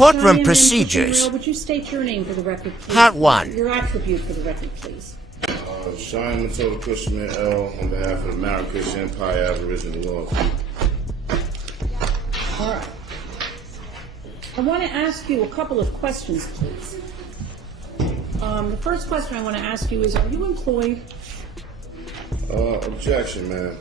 Courtroom procedures. Would you state your name for the record, please? Part 1. Your attribute for the record, please. Cheyenne Matola Cushman L. on behalf of the Marrakesh Empire Aboriginal Laws. All right. I want to ask you a couple of questions, please. The first question I want to ask you is, are you employed? Objection, man.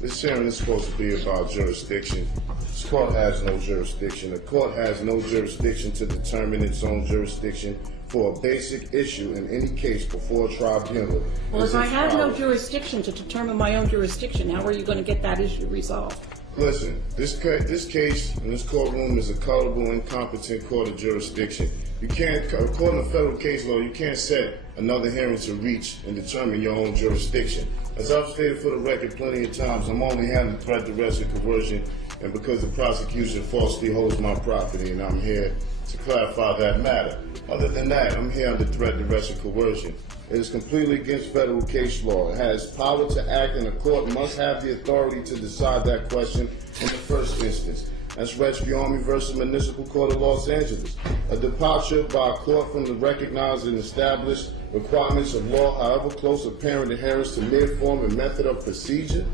This hearing is supposed to be about jurisdiction. This court has no jurisdiction. The court has no jurisdiction to determine its own jurisdiction for a basic issue in any case before a tribunal. Well, if I have no jurisdiction to determine my own jurisdiction, how are you going to get that issue resolved? Listen, this case in this courtroom is a culpable, incompetent court of jurisdiction. You can't, according to federal case law, you can't set another hearing to reach and determine your own jurisdiction. As I've stated for the record plenty of times, I'm only handling threat, duress, and coercion, and because the prosecution falsely holds my property, and I'm here to clarify that matter. Other than that, I'm here under threat, duress, and coercion. It is completely against federal case law. It has power to act, and the court must have the authority to decide that question in the first instance. That's Rescue Army versus Municipal Court of Los Angeles. A departure by a court from the recognized and established requirements of law, however close apparent adherence to mere form and method of procedure,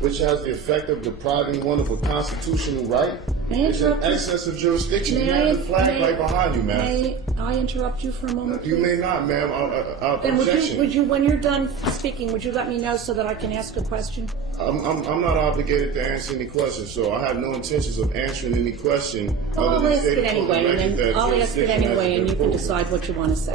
which has the effect of depriving one of a constitutional right, is in excess of jurisdiction. You have the flag right behind you, ma'am. May I interrupt you for a moment, please? You may not, ma'am. Then Objection. would you, when you're done speaking, would you let me know so that I can ask a question? I'm not obligated to answer any questions, so I have no intentions of answering any question. I'll ask it anyway, and then I'll ask it anyway, and you can decide what you want to say.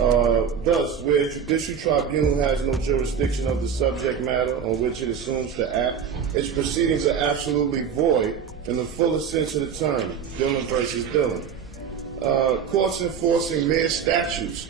Thus, where a judicial tribunal has no jurisdiction of the subject matter on which it assumes to act, its proceedings are absolutely void in the fullest sense of the term, Dillon versus Dillon. Courts enforcing mere statutes,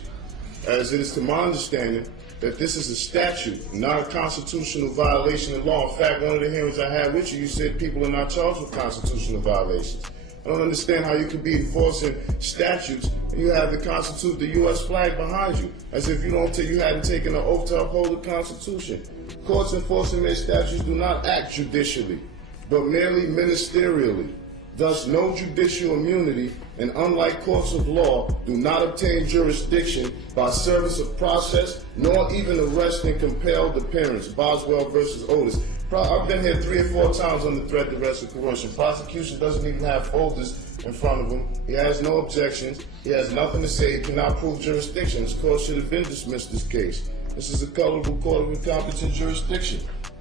as it is to my understanding that this is a statute, not a constitutional violation of law. In fact, one of the hearings I had with you, you said people are not charged with constitutional violations. I don't understand how you could be enforcing statutes and you have the U.S. flag behind you, as if you hadn't taken an oath to uphold the Constitution. Courts enforcing their statutes do not act judicially, but merely ministerially. Thus, no judicial immunity, and unlike courts of law, do not obtain jurisdiction by service of process, nor even arrest and compelled appearance. Boswell versus Otis. I've been here 3 or 4 times under threat, duress, and coercion. Prosecution doesn't even have folders in front of him. He has no objections. He has nothing to say. He cannot prove jurisdiction. This court should have been dismissed this case. This is a culpable court of incompetent jurisdiction.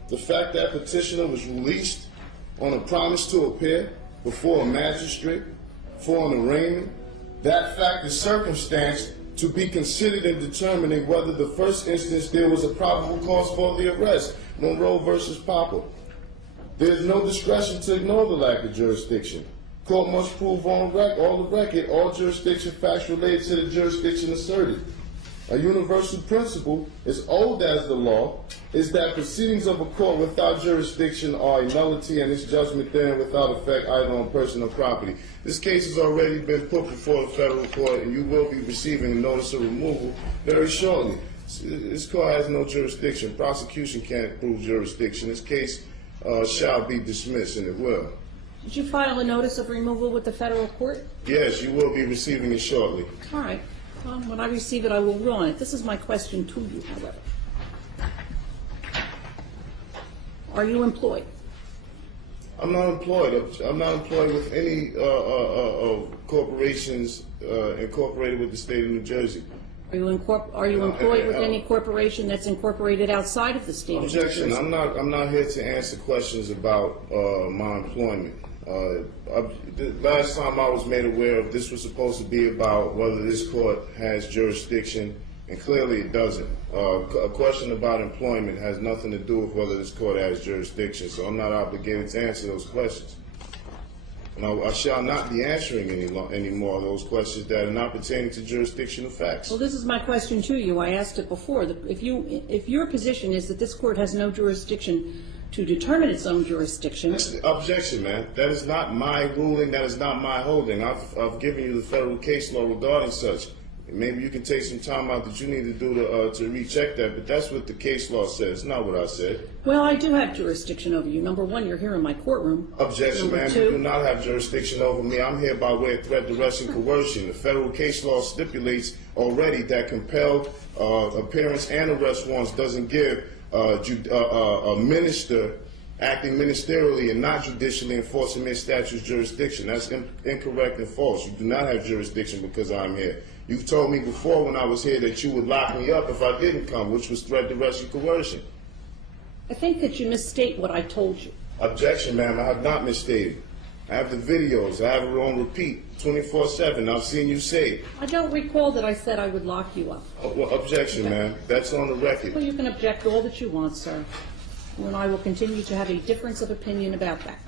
The fact that petitioner was released on a promise to appear before a magistrate for an arraignment, that fact is circumstance to be considered in determining whether the first instance there was a probable cause for the arrest. Monroe versus Popper. There is no discretion to ignore the lack of jurisdiction. Court must prove on the record all jurisdiction facts related to the jurisdiction asserted. A universal principle, as old as the law, is that proceedings of a court without jurisdiction are a nullity and its judgment therein without effect either on person or property. This case has already been put before the federal court, and you will be receiving a notice of removal very shortly. This court has no jurisdiction. Prosecution can't prove jurisdiction. This case shall be dismissed, and it will. Did you file a notice of removal with the federal court? Yes, you will be receiving it shortly. All right. When I receive it, I will rule on it. This is my question to you, however. Are you employed? I'm not employed. I'm not employed with any corporations incorporated with the state of New Jersey. Are you employed with any corporation that's incorporated outside of the state of New Jersey? Objection. I'm not here to answer questions about my employment. The last time I was made aware of this was supposed to be about whether this court has jurisdiction, and clearly it doesn't. A question about employment has nothing to do with whether this court has jurisdiction, so I'm not obligated to answer those questions. And I shall not be answering any more of those questions that are not pertaining to jurisdictional facts. Well, this is my question to you. I asked it before. If your position is that this court has no jurisdiction to determine its own jurisdiction. Objection, man. That is not my ruling. That is not my holding. I've given you the federal case law regarding such. Maybe you can take some time out that you need to do to recheck that, but that's what the case law says, not what I said. Well, I do have jurisdiction over you. Number one, you're here in my courtroom. Objection, Number ma'am. two- You do not have jurisdiction over me. I'm here by way of threat, duress, and coercion. The federal case law stipulates already that compelled appearance and arrest warrants doesn't give a minister acting ministerially and not judicially enforcing their statute's jurisdiction. That's incorrect and false. You do not have jurisdiction because I'm here. You've told me before when I was here that you would lock me up if I didn't come, which was threat, duress, and coercion. I think that you misstate what I told you. Objection, ma'am. I have not misstated. I have the videos. I have it on repeat 24/7. I've seen you say it. I don't recall that I said I would lock you up. Well, objection, ma'am. That's on the record. Well, you can object all that you want, sir. And I will continue to have a difference of opinion about that.